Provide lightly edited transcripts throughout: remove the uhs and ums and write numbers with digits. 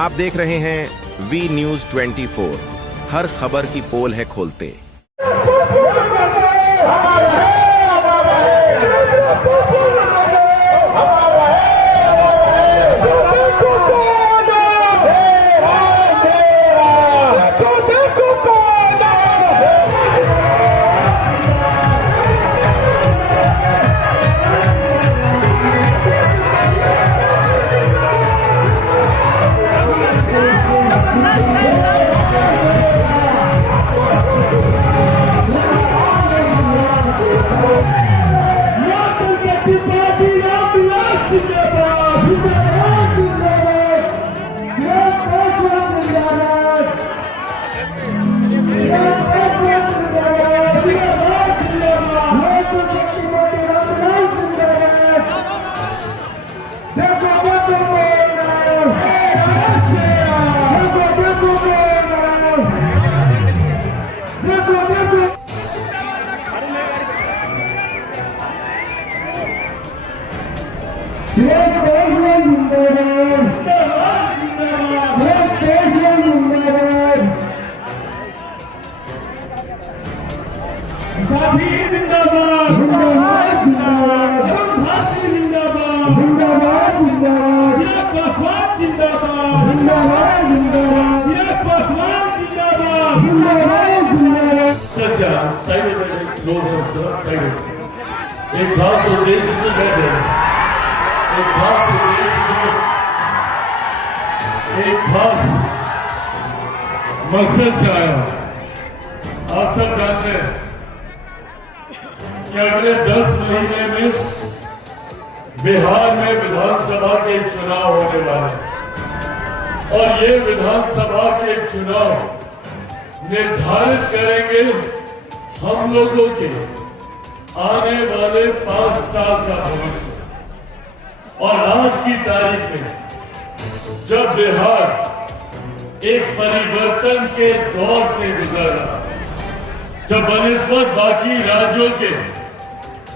आप देख रहे हैं वी न्यूज 24। हर खबर की पोल है खोलते। एक खास उद्देश्य से बैठे, एक खास उद्देश्य से, एक खास मकसद से आया। आप सब जानते हैं कि अगले 10 महीने में बिहार में विधानसभा के चुनाव होने वाले हैं और ये विधानसभा के चुनाव निर्धारित करेंगे हम लोगों के आने वाले 5 साल का भविष्य। और आज की तारीख में जब बिहार एक परिवर्तन के दौर से गुजर रहा, जब बनिस्बत बाकी राज्यों के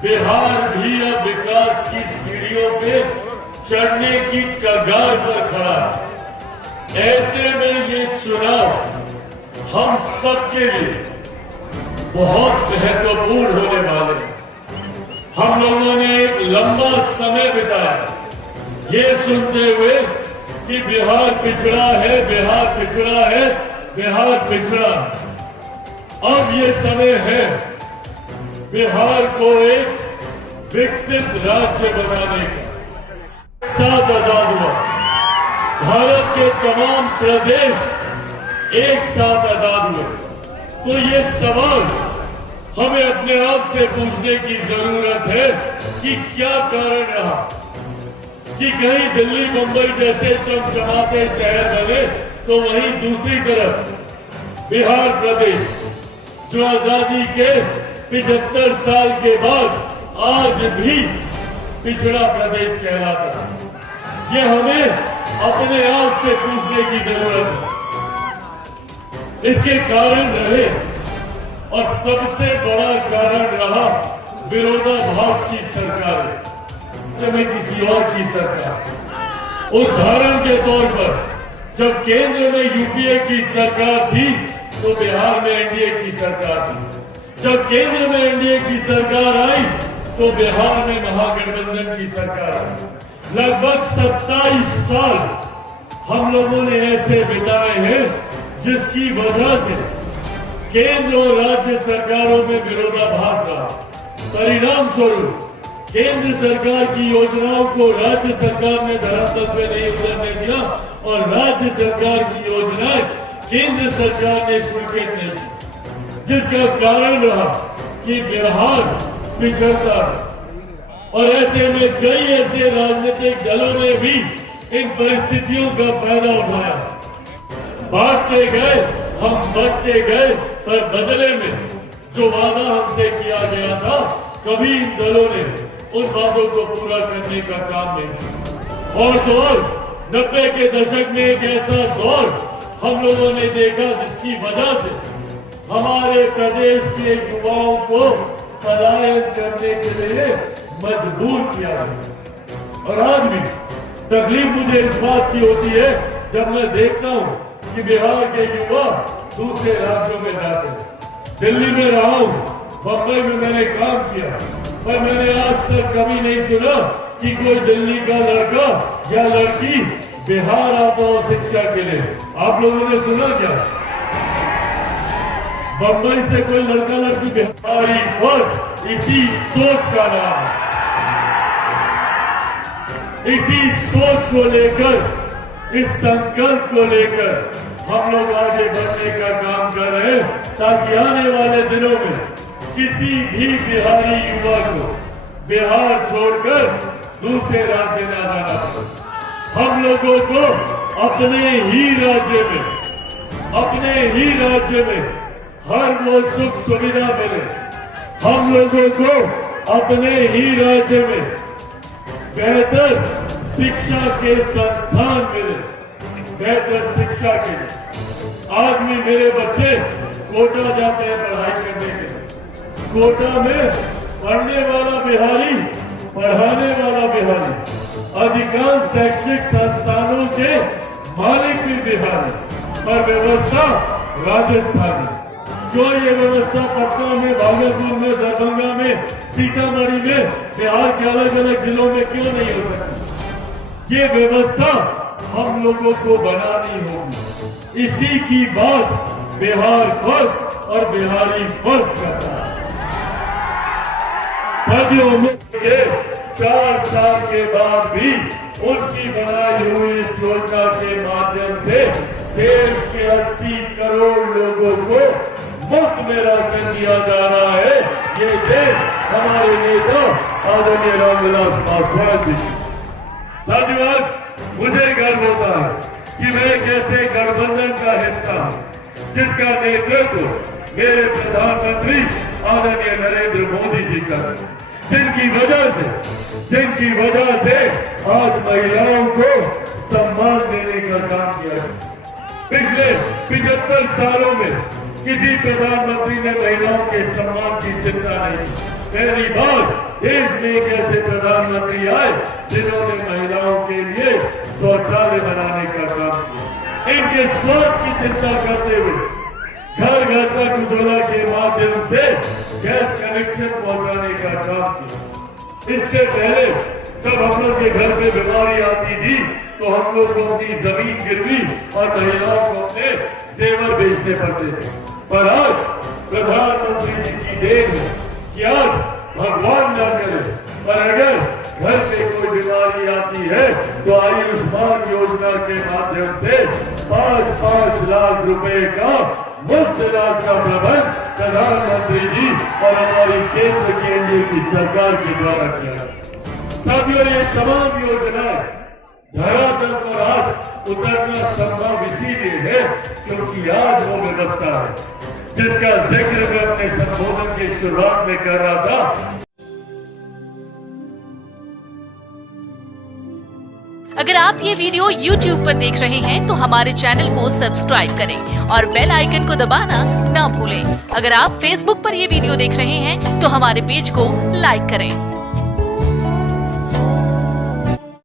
बिहार भी अब विकास की सीढ़ियों पे चढ़ने की कगार पर खड़ा है, ऐसे में ये चुनाव हम सबके लिए बहुत महत्वपूर्ण होने वाले हैं। हम लोगों ने एक लंबा समय बिताया ये सुनते हुए कि बिहार पिछड़ा है, बिहार पिछड़ा है, बिहार पिछड़ा। अब ये समय है बिहार को एक विकसित राज्य बनाने का। साथ आजाद हुआ, भारत के तमाम प्रदेश एक साथ आजाद हुए, तो ये सवाल हमें अपने आप से पूछने की जरूरत है कि क्या कारण रहा कि कहीं दिल्ली मुंबई जैसे चमचमाते शहर बने तो वहीं दूसरी तरफ बिहार प्रदेश जो आजादी के 75 साल के बाद आज भी पिछड़ा प्रदेश कहलाता है। ये हमें अपने आप से पूछने की जरूरत है। इसके कारण रहे और सबसे बड़ा कारण रहा विरोधाभास की सरकार, जब किसी और की सरकार। उदाहरण के तौर पर जब केंद्र में यूपीए की सरकार थी तो बिहार में एनडीए की सरकार थी। जब केंद्र में एनडीए की सरकार आई तो बिहार में महागठबंधन की सरकार आई। लगभग 27 साल हम लोगों ने ऐसे बिताए हैं जिसकी वजह से केंद्र और राज्य सरकारों में विरोधाभास रहा। परिणाम स्वरूप केंद्र सरकार की योजनाओं को राज्य सरकार ने धरातल पे नहीं उतरने दिया और राज्य सरकार की योजनाएं केंद्र सरकार ने स्वीकृत नहीं की, जिसका कारण रहा कि बिहार पिछड़ता है। और ऐसे में कई ऐसे राजनीतिक दलों ने भी इन परिस्थितियों का फायदा उठाया। बांटते गए, हम बढ़ते गए, पर बदले में जो वादा हमसे किया गया था कभी इन दलों ने उन वादों को पूरा करने का काम नहीं किया। और दौर 90 के दशक में एक ऐसा दौर हम लोगों ने देखा जिसकी वजह से हमारे प्रदेश के युवाओं को पलायन करने के लिए मजबूर किया गया। और आज भी तकलीफ मुझे इस बात की होती है जब मैं देखता हूँ कि बिहार के युवा दूसरे राज्यों में जाते हैं। दिल्ली में रहा हूँ, बम्बई में मैंने काम किया, पर मैंने आज तक कभी नहीं सुना कि कोई दिल्ली का लड़का या लड़की बिहार आता हो शिक्षा के लिए। आप लोगों ने सुना क्या? बम्बई से कोई लड़का लड़की बिहारी फर्स्ट, इसी सोच का नाम, इसी सोच को लेकर, इस संकल्प को लेकर हम लोग आगे बढ़ने का काम कर रहे हैं, ताकि आने वाले दिनों में किसी भी बिहारी युवा को बिहार छोड़कर दूसरे राज्य न जाना पड़े। हम लोगों को अपने ही राज्य में हर वो सुख सुविधा मिले। हम लोगों को अपने ही राज्य में बेहतर शिक्षा के संस्थान मिले, बेहतर शिक्षा के लिए। आज भी मेरे बच्चे कोटा जाते हैं पढ़ाई करने के लिए। कोटा में पढ़ने वाला बिहारी, पढ़ाने वाला बिहारी, अधिकांश शैक्षिक संस्थानों के मालिक भी बिहारी, पर व्यवस्था राजस्थानी। जो ये व्यवस्था पटना में, भागलपुर में, दरभंगा में, सीतामढ़ी में, बिहार के अलग अलग जिलों में क्यों नहीं हो सकती? ये व्यवस्था हम लोगों को बनानी होगी। इसी की बात बिहार फर्स्ट और बिहारी फर्स्ट करता है। सदियों में 4 साल के बाद भी उनकी बनाई हुई इस योजना के माध्यम से देश के 80 करोड़ लोगों को मुफ्त में राशन दिया जा रहा है। ये देश हमारे नेता आदरणीय रामविलास पासवान जी। साथियों, आज मुझे गर्व होता है कि मैं एक ऐसे गठबंधन का हिस्सा हूं जिसका नेतृत्व मेरे प्रधानमंत्री आदरणीय नरेंद्र मोदी जी कर रहे हैं, जिनकी वजह से आज महिलाओं को सम्मान देने का काम किया। पिछले 75 सालों में किसी प्रधानमंत्री ने महिलाओं के सम्मान की चिंता नहीं की। पहली बार देश में एक ऐसे प्रधानमंत्री आए जिन्होंने महिलाओं के लिए शौचालय बनाने का काम किया। इनके स्वास्थ्य की चिंता करते हुए घर घर तक उज्ज्वला के माध्यम से गैस कनेक्शन पहुंचाने का काम किया। इससे पहले जब हम लोग के घर पे बीमारी आती थी तो हम लोग को अपनी जमीन गिरवी और महिलाओं को अपने जेवर बेचने पड़ते थे, पर आज प्रधानमंत्री जी की देन है कि आज भगवान न करे, पर अगर घर पे कोई बीमारी आती है तो आयुष्मान योजना के माध्यम से 5-5 लाख रुपए का मुफ्त इलाज का प्रबंध प्रधानमंत्री जी और हमारी केंद्र की एनडीए की सरकार के द्वारा किया। साथियों, ये तमाम योजनाएं धरातल पर आज उतरना संभव इसीलिए है क्योंकि आज वो व्यवस्था है जिसका जिक्र मैं अपने संबोधन की शुरुआत में कर रहा था। अगर आप ये वीडियो YouTube पर देख रहे हैं तो हमारे चैनल को सब्सक्राइब करें और बेल आइकन को दबाना ना भूलें। अगर आप Facebook पर ये वीडियो देख रहे हैं तो हमारे पेज को लाइक करें।